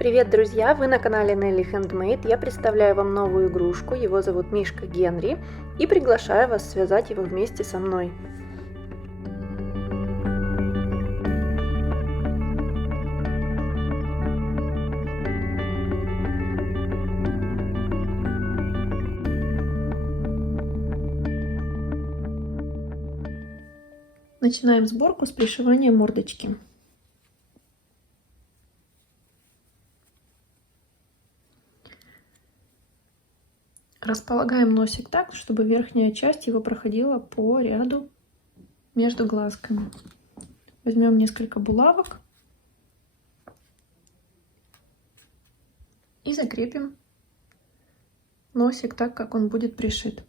Привет, друзья! Вы на канале Nelly Handmade. Я представляю вам новую игрушку. Его зовут Мишка Генри. И приглашаю вас связать его вместе со мной. Начинаем сборку с пришивания мордочки. Располагаем носик так, чтобы верхняя часть его проходила по ряду между глазками. Возьмем несколько булавок и закрепим носик так, как он будет пришит.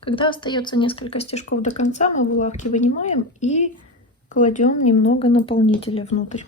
Когда остается несколько стежков до конца, мы булавки вынимаем и кладем немного наполнителя внутрь.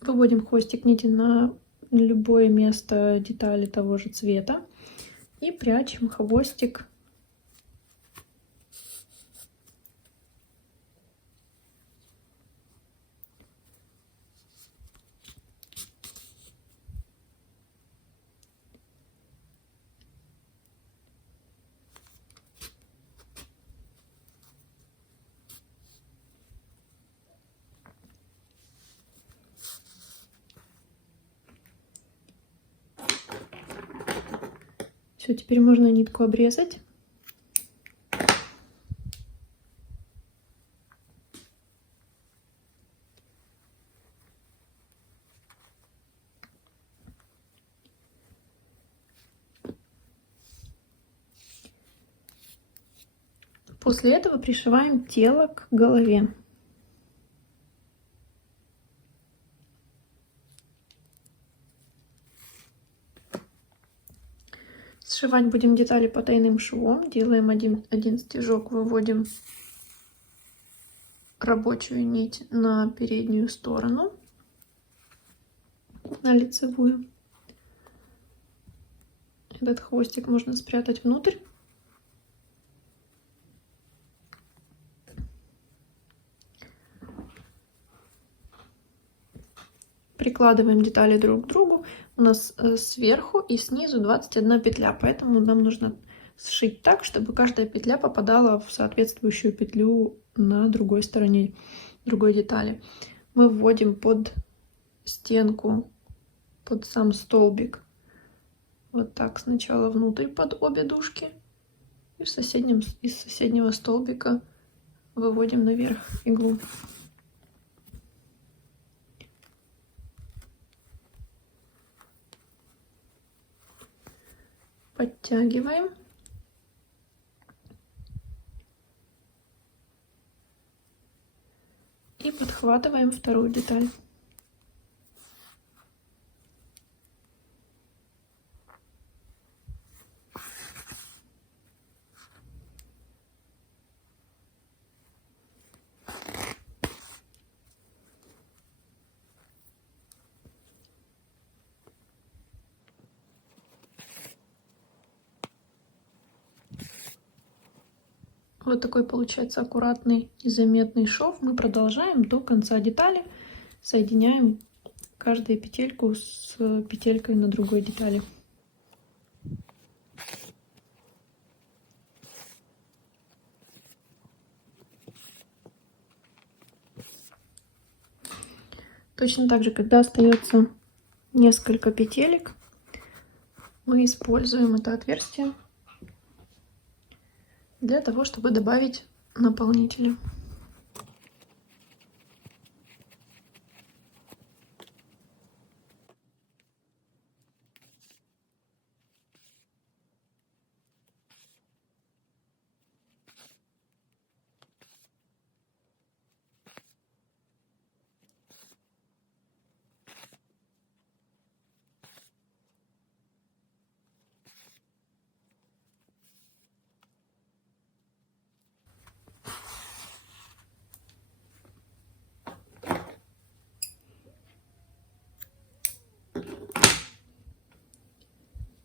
Выводим хвостик нити на любое место детали того же цвета и прячем хвостик . Все, теперь можно нитку обрезать. После этого пришиваем тело к голове. Сшивать будем детали потайным швом. Делаем один стежок, выводим рабочую нить на переднюю сторону, на лицевую. Этот хвостик можно спрятать внутрь. Прикладываем детали друг к другу. У нас сверху и снизу 21 петля, поэтому нам нужно сшить так, чтобы каждая петля попадала в соответствующую петлю на другой стороне другой детали. Мы вводим под стенку, под сам столбик, вот так сначала внутрь под обе дужки, и из соседнего столбика выводим наверх иглу. Подтягиваем. И подхватываем вторую деталь. Вот такой получается аккуратный и заметный шов. Мы продолжаем до конца детали. Соединяем каждую петельку с петелькой на другой детали. Точно так же, когда остается несколько петелек, мы используем это отверстие для того, чтобы добавить наполнители.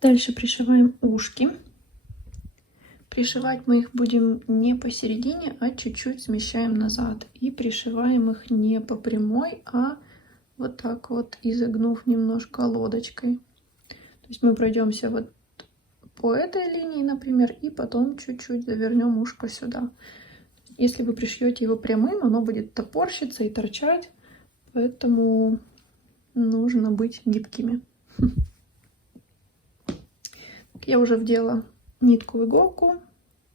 Дальше пришиваем ушки. Пришивать мы их будем не посередине, а чуть-чуть смещаем назад. И пришиваем их не по прямой, а вот так вот, изогнув немножко лодочкой. То есть мы пройдемся вот по этой линии, например, и потом чуть-чуть завернем ушко сюда. Если вы пришьете его прямым, оно будет топорщиться и торчать, поэтому нужно быть гибкими. Я уже вдела нитку в иголку,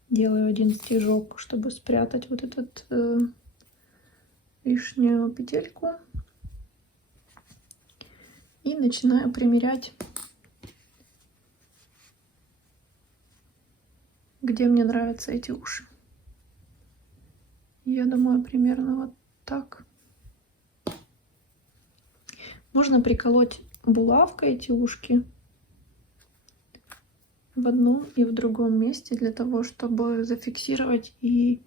делаю один стежок, чтобы спрятать вот этот лишнюю петельку, и начинаю примерять, где мне нравятся эти уши. Я думаю, примерно вот так. Можно приколоть булавкой эти ушки в одном и в другом месте для того, чтобы зафиксировать и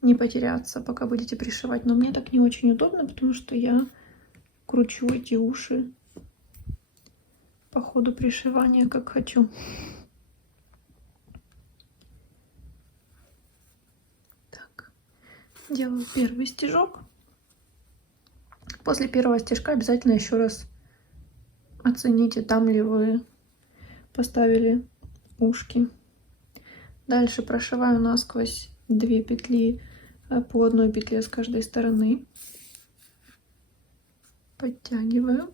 не потеряться, пока будете пришивать. Но мне так не очень удобно, потому что я кручу эти уши по ходу пришивания, как хочу. Так, делаю первый стежок. После первого стежка обязательно еще раз оцените, там ли вы поставили ушки. Дальше прошиваю насквозь 2 петли по одной петле с каждой стороны. Подтягиваю.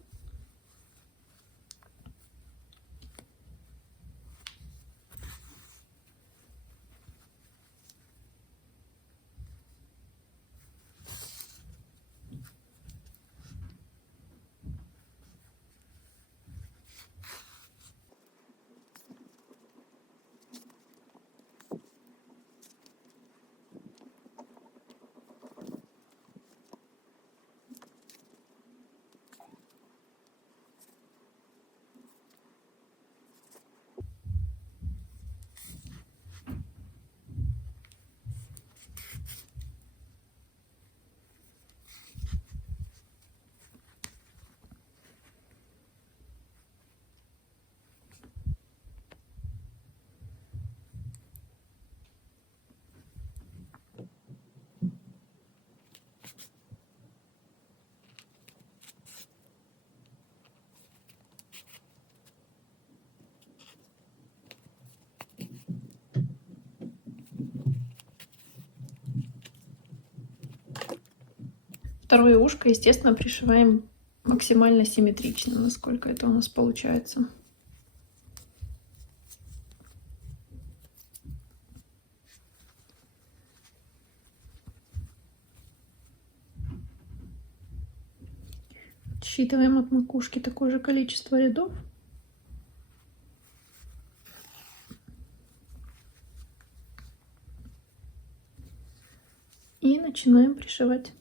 Второе ушко, естественно, пришиваем максимально симметрично, насколько это у нас получается. Отсчитываем от макушки такое же количество рядов. И начинаем пришивать.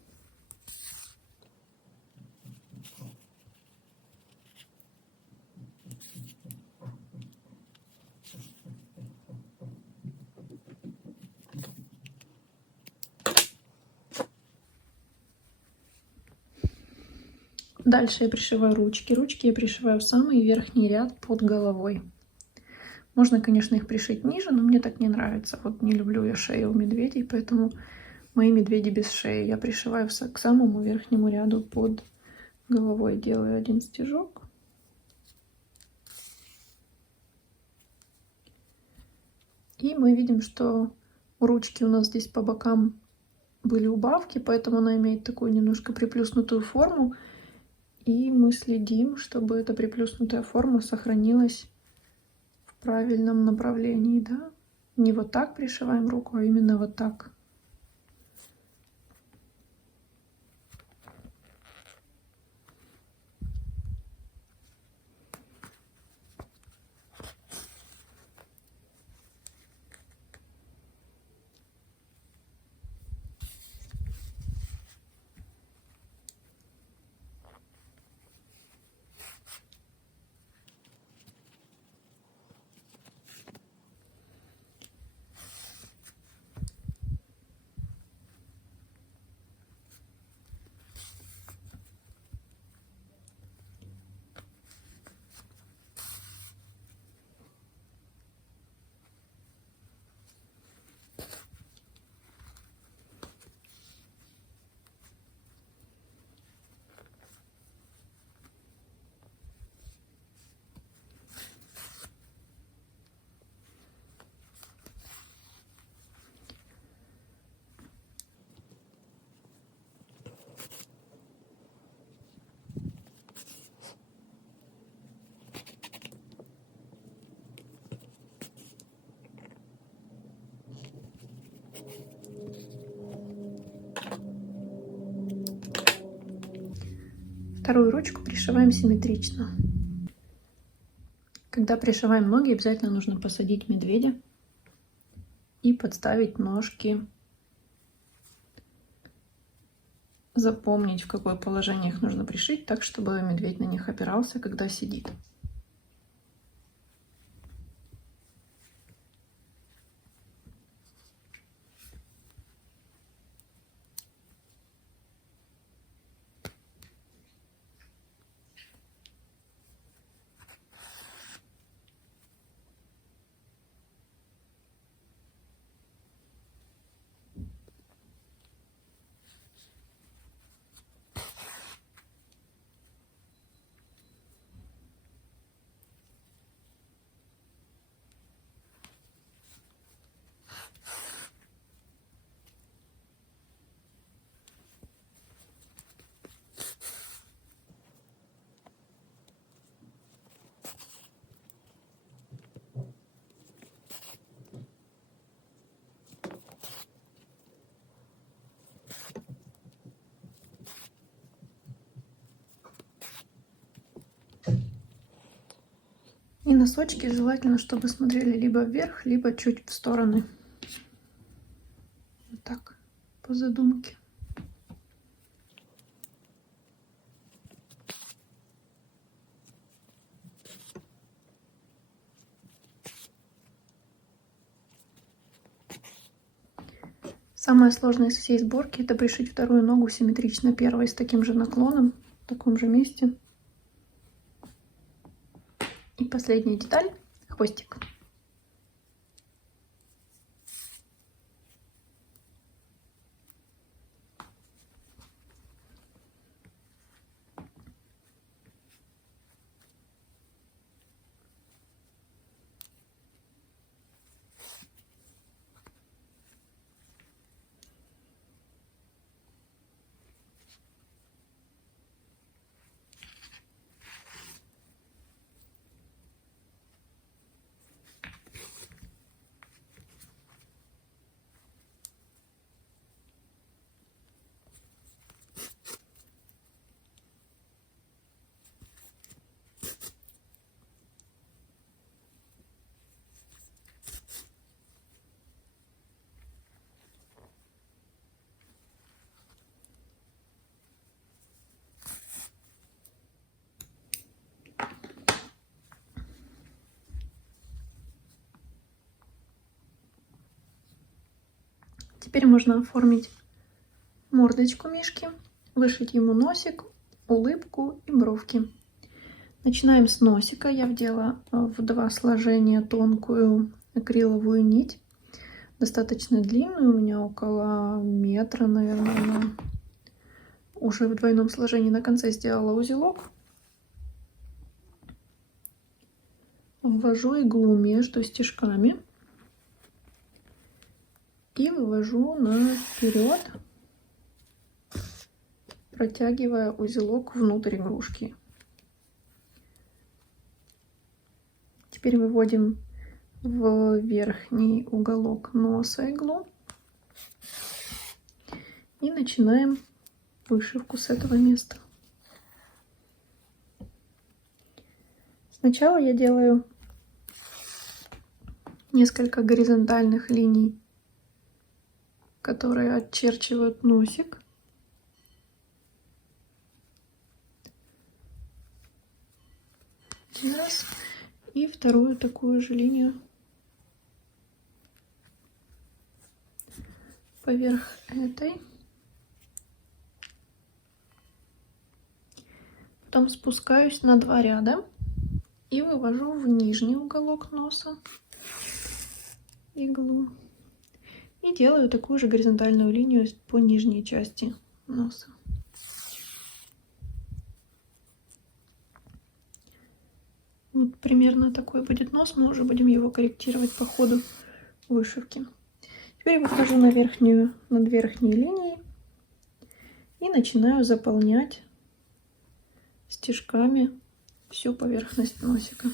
Дальше я пришиваю ручки. Ручки я пришиваю в самый верхний ряд под головой. Можно, конечно, их пришить ниже, но мне так не нравится. Вот не люблю я шею у медведей, поэтому мои медведи без шеи. Я пришиваю к самому верхнему ряду под головой. Делаю один стежок. И мы видим, что у ручки у нас здесь по бокам были убавки, поэтому она имеет такую немножко приплюснутую форму. И мы следим, чтобы эта приплюснутая форма сохранилась в правильном направлении, да? Не вот так пришиваем руку, а именно вот так. Вторую ручку пришиваем симметрично. Когда пришиваем ноги, обязательно нужно посадить медведя и подставить ножки. Запомнить, в какое положение их нужно пришить, так, чтобы медведь на них опирался, когда сидит. И носочки желательно, чтобы смотрели либо вверх, либо чуть в стороны. Вот так, по задумке. Самое сложное из всей сборки — это пришить вторую ногу симметрично первой, с таким же наклоном, в таком же месте. И последняя деталь — хвостик. Теперь можно оформить мордочку мишки, вышить ему носик, улыбку и бровки. Начинаем с носика. Я вдела в 2 сложения тонкую акриловую нить. Достаточно длинную, у меня около метра, наверное, она. Уже в двойном сложении на конце сделала узелок. Ввожу иглу между стежками и вывожу наперед, протягивая узелок внутрь игрушки. Теперь выводим в верхний уголок носа иглу и начинаем вышивку с этого места. Сначала я делаю несколько горизонтальных линий, которые очерчивают носик. Один раз. И вторую такую же линию поверх этой. Потом спускаюсь на 2 ряда и вывожу в нижний уголок носа иглу. И делаю такую же горизонтальную линию по нижней части носа. Вот примерно такой будет нос. Мы уже будем его корректировать по ходу вышивки. Теперь выхожу над верхней линией и начинаю заполнять стежками всю поверхность носика.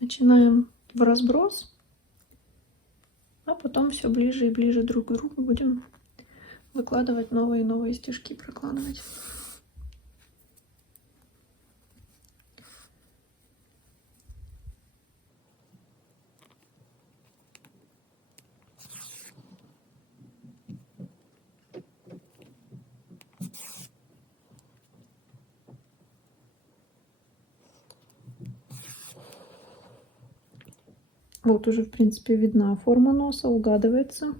Начинаем в разброс, а потом все ближе и ближе друг к другу будем выкладывать новые и новые стежки, прокладывать. Вот уже, в принципе, видна форма носа, угадывается.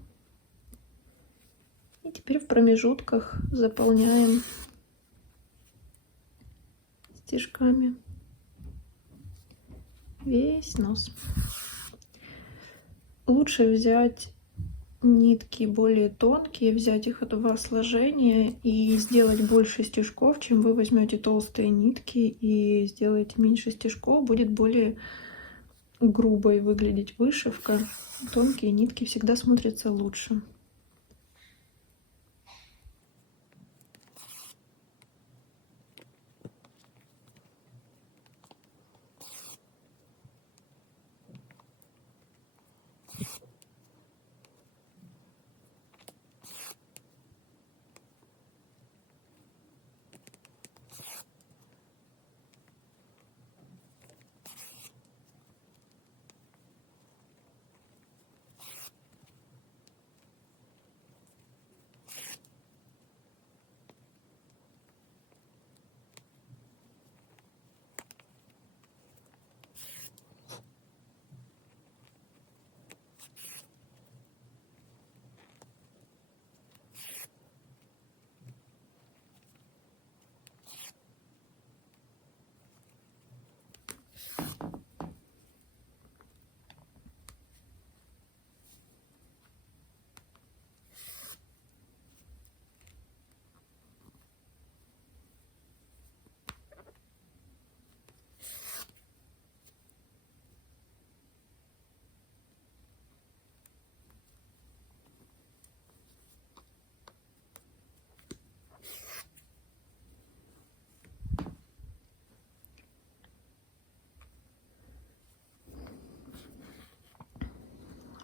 И теперь в промежутках заполняем стежками весь нос. Лучше взять нитки более тонкие, взять их в 2 сложения и сделать больше стежков, чем вы возьмете толстые нитки и сделаете меньше стежков, будет более грубой выглядеть вышивка. Тонкие нитки всегда смотрятся лучше.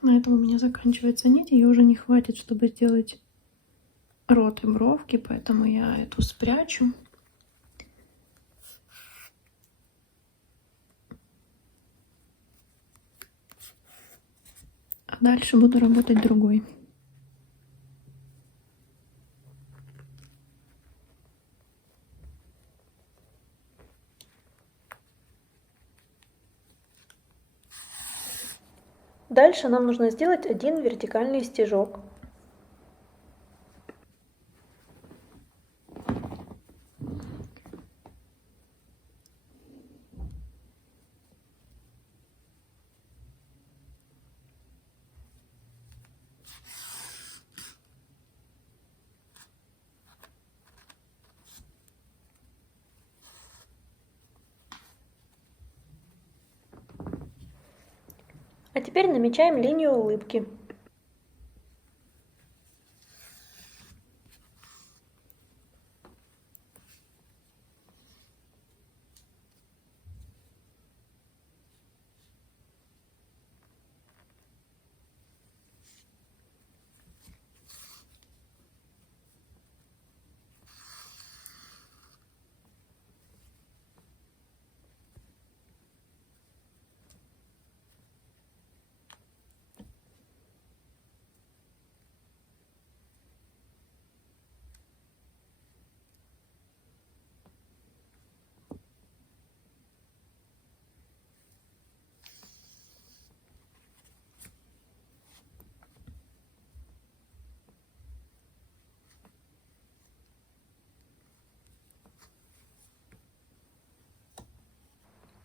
На этом у меня заканчивается нить, ее уже не хватит, чтобы сделать рот и бровки, поэтому я эту спрячу. А дальше буду работать другой. Дальше нам нужно сделать один вертикальный стежок. А теперь намечаем линию улыбки.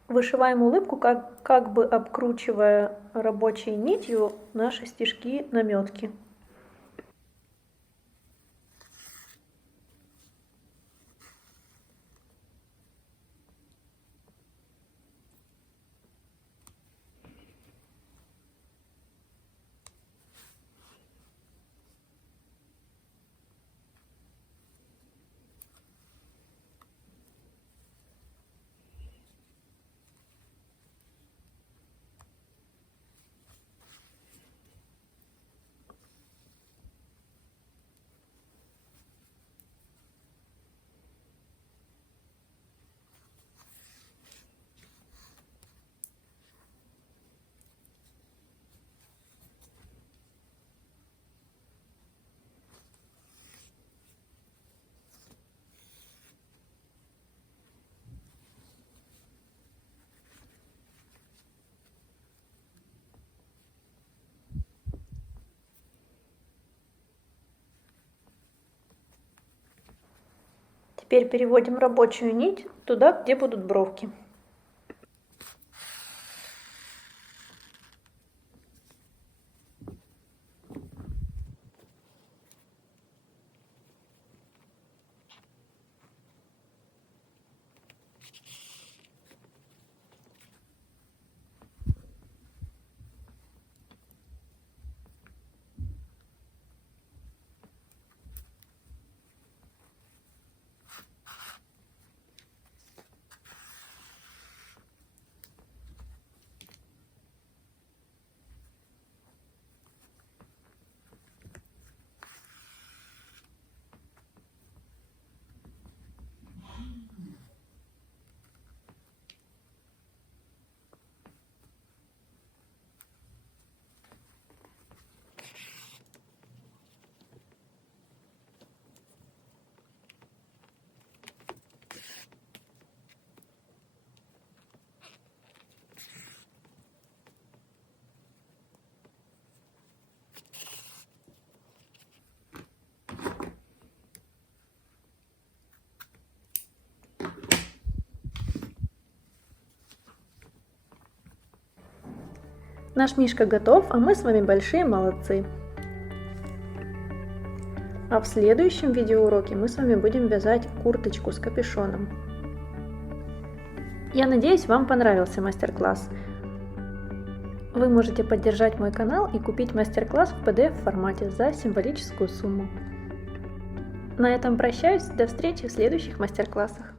Вышиваем улыбку, как бы обкручивая рабочей нитью наши стежки наметки. Теперь переводим рабочую нить туда, где будут бровки. Наш мишка готов, а мы с вами большие молодцы. А в следующем видеоуроке мы с вами будем вязать курточку с капюшоном. Я надеюсь, вам понравился мастер-класс. Вы можете поддержать мой канал и купить мастер-класс в PDF-формате за символическую сумму. На этом прощаюсь, до встречи в следующих мастер-классах.